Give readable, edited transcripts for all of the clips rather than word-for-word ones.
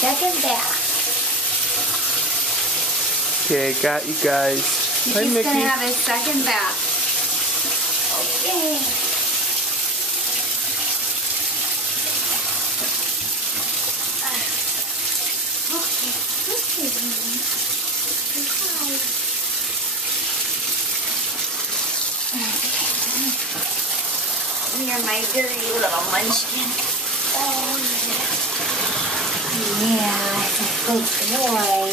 second bath. Okay, got you guys. Hi, He's Mickey. gonna have his second bath. Okay. You're my dirty little munchkin. Oh, yeah, good boy.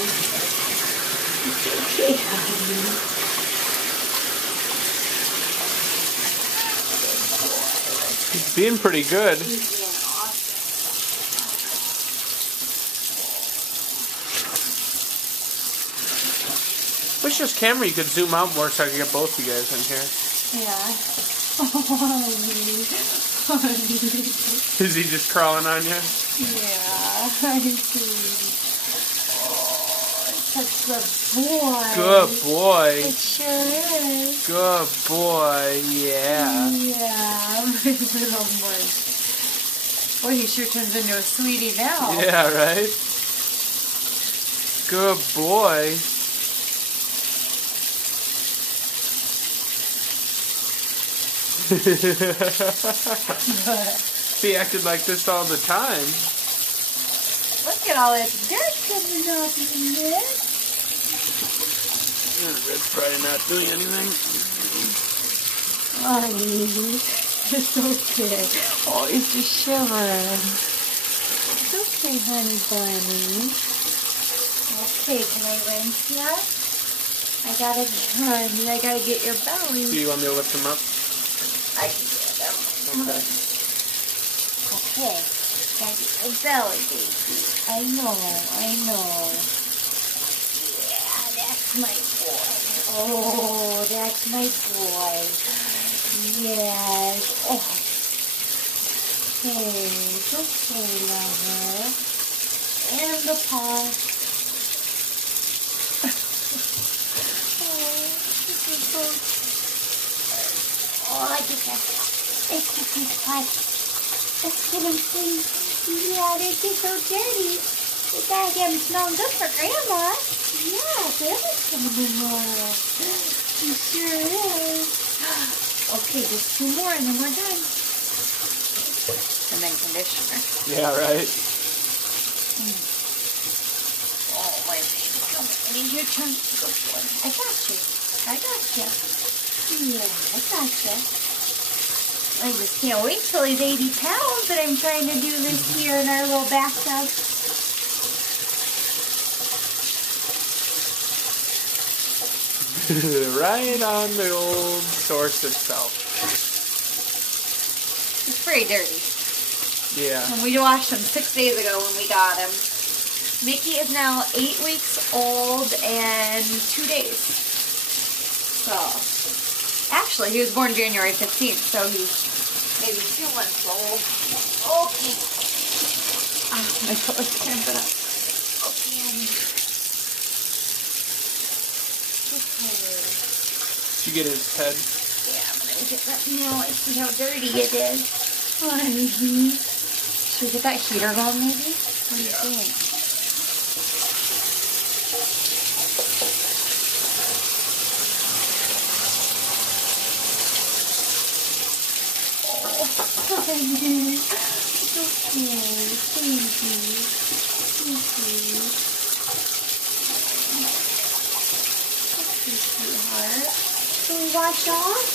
Okay, honey. He's being pretty good. He's being awesome. Wish this camera you could zoom out more so I could get both of you guys in here. Yeah. Honey. Is he just crawling on you? Yeah, I see. Oh, such a boy. Good boy. It sure is. Good boy. Yeah. Yeah, my little munch. Boy, he sure turns into a sweetie now. Yeah, right? Good boy. He acted like this all the time. Look at all that dirt coming off in there. Red's probably not doing anything. Honey, it's okay. Oh, he's just shivering. It's okay, honey bunny. Okay, can I rinse ya? I gotta get your belly. Do you want me to lift him up? I can get him. Okay. Okay, gotta get your belly, baby. I know. Yeah, that's my boy. Oh, that's my boy. Yes. Oh. Okay, it's okay, lover. And the paw. Oh, I get that. It's just these pots. Let's get them clean. Yeah, they get so dirty. They goddamn smell good for Grandma. Yeah, Grandma's coming in more. She sure is. Okay, just 2 more and then we're done. And then conditioner. Yeah, right? Oh, my baby, come on. I need your turn. Go for it. I got you. Yeah, I got you. I just can't wait till he's 80 pounds that I'm trying to do this here in our little bathtub. Right on the old source itself. It's pretty dirty. Yeah. And we washed him 6 days ago when we got him. Mickey is now 8 weeks old and 2 days. So, actually, he was born January 15th, so he's maybe 2 months old. Okay. My foot was cramping up. Okay, honey. Did you get his head? Yeah, I'm gonna get that now. I see how dirty it is. Honey. Should we get that heater going, maybe? What do you think? Honey. It's okay, baby. Okay, sweetheart. Can we wash off?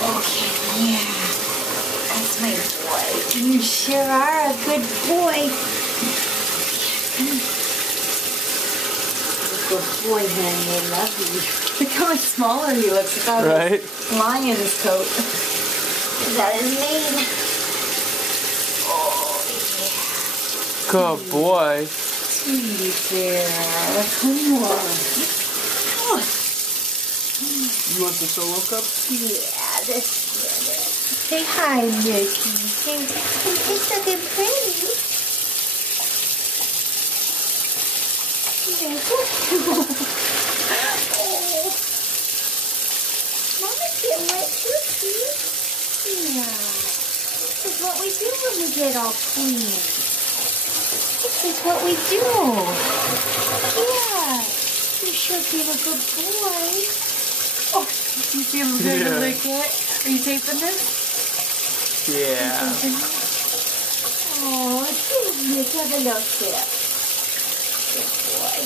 Okay, yeah. That's my boy. You sure are a good boy. Good boy, honey. I love you. Look how much smaller he looks without Right? his lion's coat. Is that his mane? Oh, yeah. Good boy. Sweetie bear. Come on. You want the solo cup? Yeah, that's good. Say hi, Mickey. Say something pretty. Yeah, oh. Mama can't wet your feet. Yeah. is what we do when we get all clean. This is what we do. Yeah. You sure being a good boy. Oh, you see him going to lick it? Are you taping this? Yeah. Oh, let's have a look there. Good boy.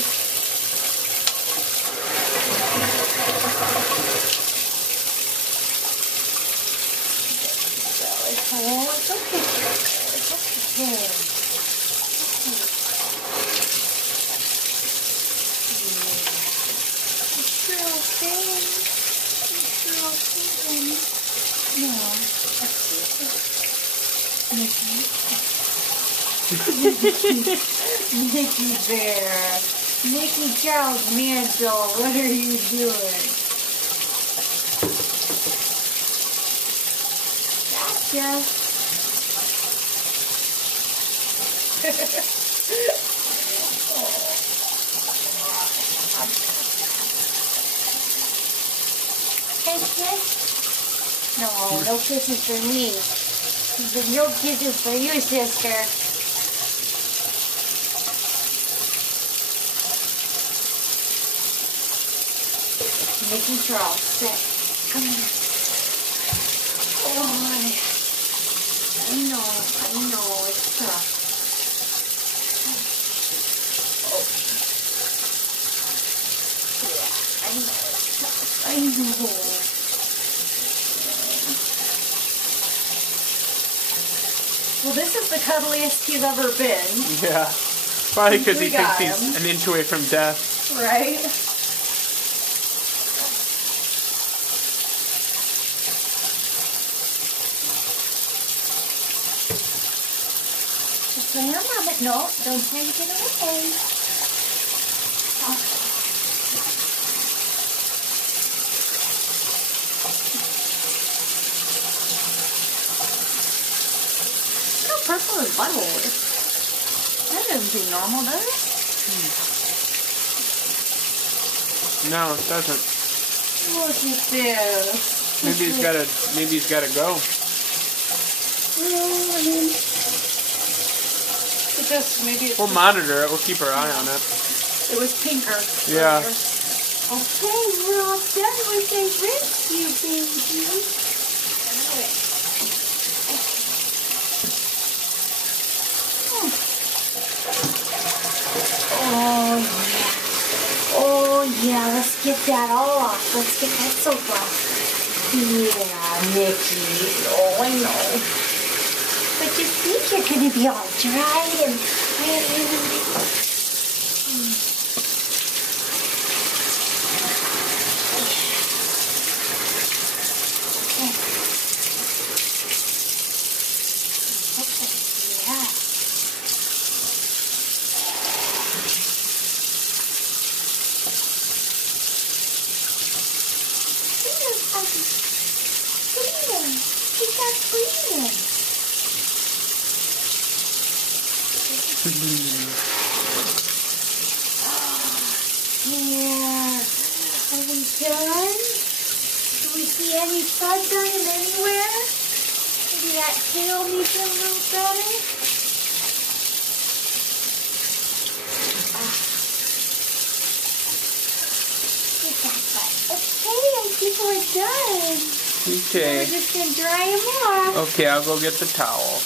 Oh, it's okay. It's okay. It's sure okay. It's sure okay. No, Mickey Bear. Mickey Charles Mantle, what are you doing? Gotcha. Kiss? No kisses for me. There's no kisses for you, sister. Mickey Charles, sit. Come here. Oh, I know, it's tough. Oh. Yeah, I know it's tough. I know. Well, this is the cuddliest he's ever been. Yeah. Probably because he thinks he's an inch away from death. Right? Just when your mama, no, don't try to get away. Oh. Purple is butthole. That doesn't seem normal, does it? No, it doesn't. Look at this. Maybe he's gotta go. Well, I mean, it just maybe We'll monitor it. We'll keep our eye on it. It was pinker. Yeah. Earlier. Okay, we're all done with the rescue, baby. Oh yeah, let's get that all off. Let's get that soap off. Yeah, Mickey. Oh, I know. But your feet are going to be all dry and pretty. Yeah. Are we done? Do we see any fuzz on him anywhere? Maybe that tail needs a little better? Get that butt. Okay, I think we're done. Okay. We're just going to dry him off. Okay, I'll go get the towel.